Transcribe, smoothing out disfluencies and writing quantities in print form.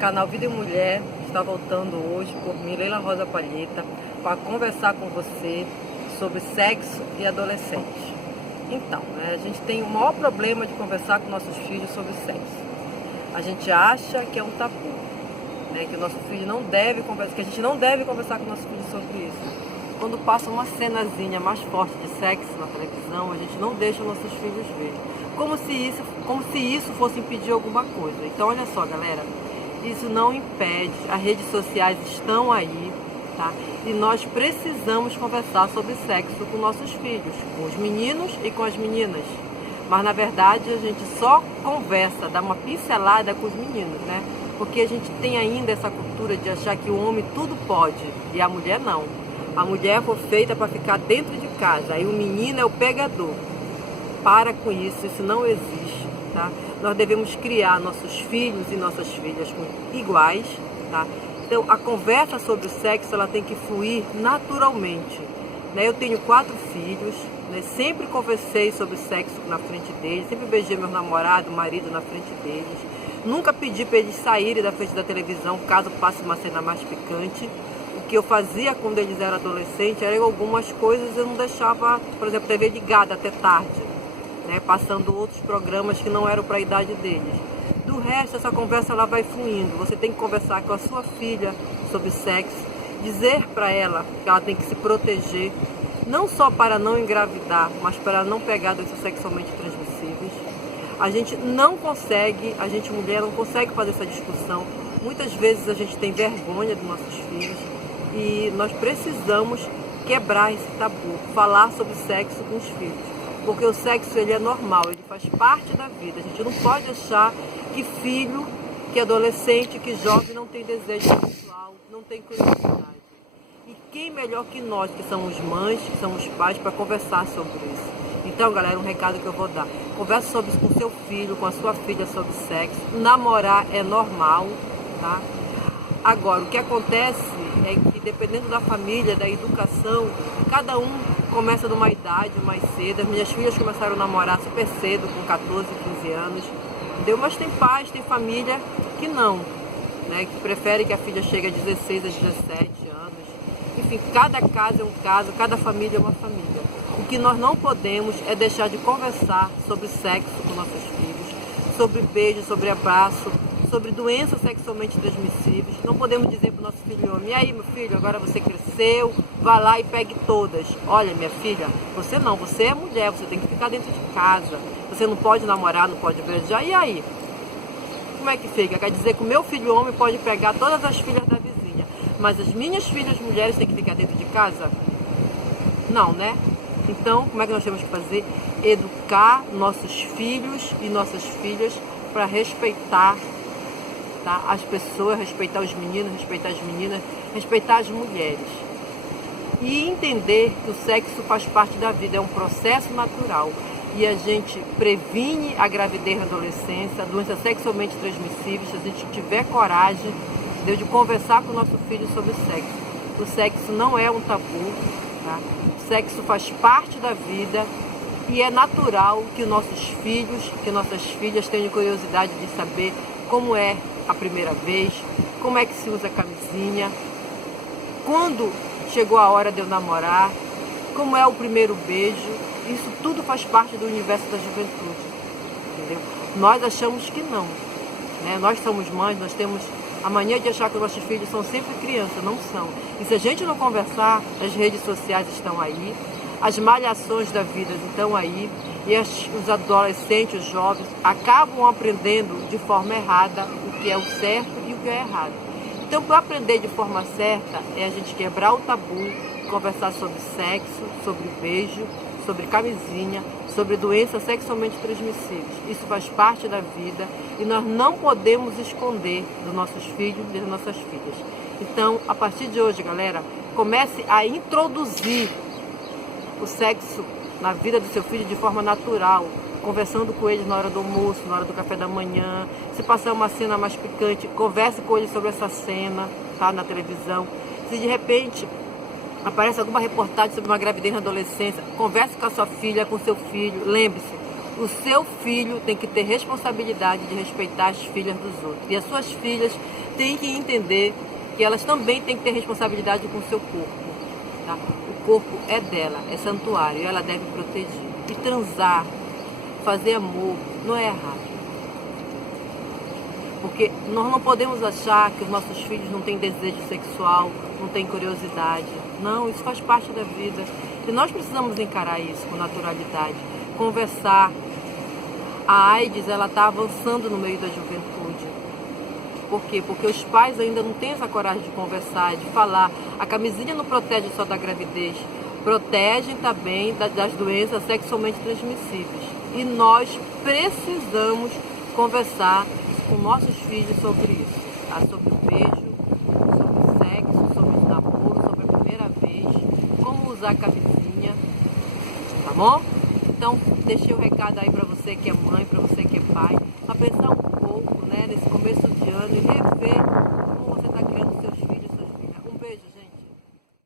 Canal Vida e Mulher está voltando hoje por mim, Leila Rosa Palheta, para conversar com você sobre sexo e adolescente. Então, a gente tem o maior problema de conversar com nossos filhos sobre sexo. A gente acha que é um tabu, que o nosso filho não deve conversar, que a gente não deve conversar com o nosso filho sobre isso. Quando passa uma cenazinha mais forte de sexo na televisão, a gente não deixa nossos filhos ver. Como se isso fosse impedir alguma coisa. Então, olha só, galera, isso não impede, as redes sociais estão aí, tá? E nós precisamos conversar sobre sexo com nossos filhos, com os meninos e com as meninas. Mas, na verdade, a gente só conversa, dá uma pincelada com os meninos, né? Porque a gente tem ainda essa cultura de achar que o homem tudo pode e a mulher não. A mulher foi feita para ficar dentro de casa, aí o menino é o pegador. Para com isso, isso não existe, tá? Nós devemos criar nossos filhos e nossas filhas iguais, tá? Então, a conversa sobre o sexo, ela tem que fluir naturalmente, né? Eu tenho 4 filhos, né? Sempre conversei sobre sexo na frente deles, sempre beijei meu namorado, marido na frente deles. Nunca pedi para eles saírem da frente da televisão, caso passe uma cena mais picante. O que eu fazia quando eles eram adolescentes, eram algumas coisas eu não deixava, por exemplo, TV ligada até tarde, né, passando outros programas que não eram para a idade deles. Do resto, essa conversa ela vai fluindo. Você tem que conversar com a sua filha sobre sexo, dizer para ela que ela tem que se proteger, não só para não engravidar, mas para não pegar doenças sexualmente transmissíveis. A gente não consegue, a gente mulher não consegue fazer essa discussão. Muitas vezes a gente tem vergonha dos nossos filhos. E nós precisamos quebrar esse tabu, falar sobre sexo com os filhos. Porque o sexo ele é normal, ele faz parte da vida. A gente não pode achar que filho, que adolescente, que jovem não tem desejo sexual, não tem curiosidade. E quem melhor que nós, que somos mães, que somos pais, para conversar sobre isso? Então, galera, um recado que eu vou dar. Converse sobre isso com seu filho, com a sua filha sobre sexo. Namorar é normal, tá? Agora, o que acontece é que, dependendo da família, da educação, cada um começa numa idade mais cedo. As minhas filhas começaram a namorar super cedo, com 14, 15 anos. Entendeu? Mas tem pais, tem família que não, né? Que prefere que a filha chegue a 16, a 17 anos. Enfim, cada caso é um caso, cada família é uma família. O que nós não podemos é deixar de conversar sobre sexo com nossos filhos, sobre beijo, sobre abraço, sobre doenças sexualmente transmissíveis. Não podemos dizer para o nosso filho homem: e aí, meu filho, agora você cresceu, vá lá e pegue todas. Olha, minha filha, você não, você é mulher, você tem que ficar dentro de casa. Você não pode namorar, não pode beijar. E aí? Como é que fica? Quer dizer que o meu filho homem pode pegar todas as filhas da vizinha, mas as minhas filhas mulheres têm que ficar dentro de casa? Não, né? Então, como é que nós temos que fazer? Educar nossos filhos e nossas filhas para respeitar, tá, as pessoas, respeitar os meninos, respeitar as meninas, respeitar as mulheres. E entender que o sexo faz parte da vida, é um processo natural. E a gente previne a gravidez na adolescência, doenças sexualmente transmissíveis, se a gente tiver coragem de conversar com o nosso filho sobre o sexo. O sexo não é um tabu, tá? O sexo faz parte da vida e é natural que nossos filhos, que nossas filhas tenham curiosidade de saber como é a primeira vez, como é que se usa a camisinha, quando chegou a hora de eu namorar, como é o primeiro beijo. Isso tudo faz parte do universo da juventude, entendeu? Nós achamos que não, né? Nós somos mães, nós temos a mania de achar que os nossos filhos são sempre crianças, não são. E se a gente não conversar, as redes sociais estão aí, as malhações da vida estão aí, e os adolescentes, os jovens, acabam aprendendo de forma errada o que é o certo e o que é errado. Então, para aprender de forma certa, é a gente quebrar o tabu, conversar sobre sexo, sobre beijo, sobre camisinha, sobre doenças sexualmente transmissíveis. Isso faz parte da vida e nós não podemos esconder dos nossos filhos e das nossas filhas. Então, a partir de hoje, galera, comece a introduzir o sexo na vida do seu filho de forma natural, conversando com eles na hora do almoço, na hora do café da manhã. Se passar uma cena mais picante, converse com eles sobre essa cena, tá, na televisão. Se de repente aparece alguma reportagem sobre uma gravidez na adolescência, converse com a sua filha, com seu filho. Lembre-se, O seu filho tem que ter responsabilidade de respeitar as filhas dos outros. E as suas filhas têm que entender que elas também têm que ter responsabilidade com o seu corpo. Tá? O corpo é dela, é santuário, e ela deve proteger. E transar, fazer amor, não é errado. Porque nós não podemos achar que os nossos filhos não têm desejo sexual, não têm curiosidade. Não, isso faz parte da vida. E nós precisamos encarar isso com naturalidade. Conversar. A AIDS, ela está avançando no meio da juventude. Por quê? Porque os pais ainda não têm essa coragem de conversar, de falar. A camisinha não protege só da gravidez. Protege também das doenças sexualmente transmissíveis. E nós precisamos conversar com nossos filhos sobre isso, tá? Sobre o beijo, sobre o sexo, sobre o namoro, sobre a primeira vez, como usar a camisinha, tá bom? Então, deixei o recado aí para você que é mãe, para você que é pai, para pensar um pouco, né, nesse começo de ano e rever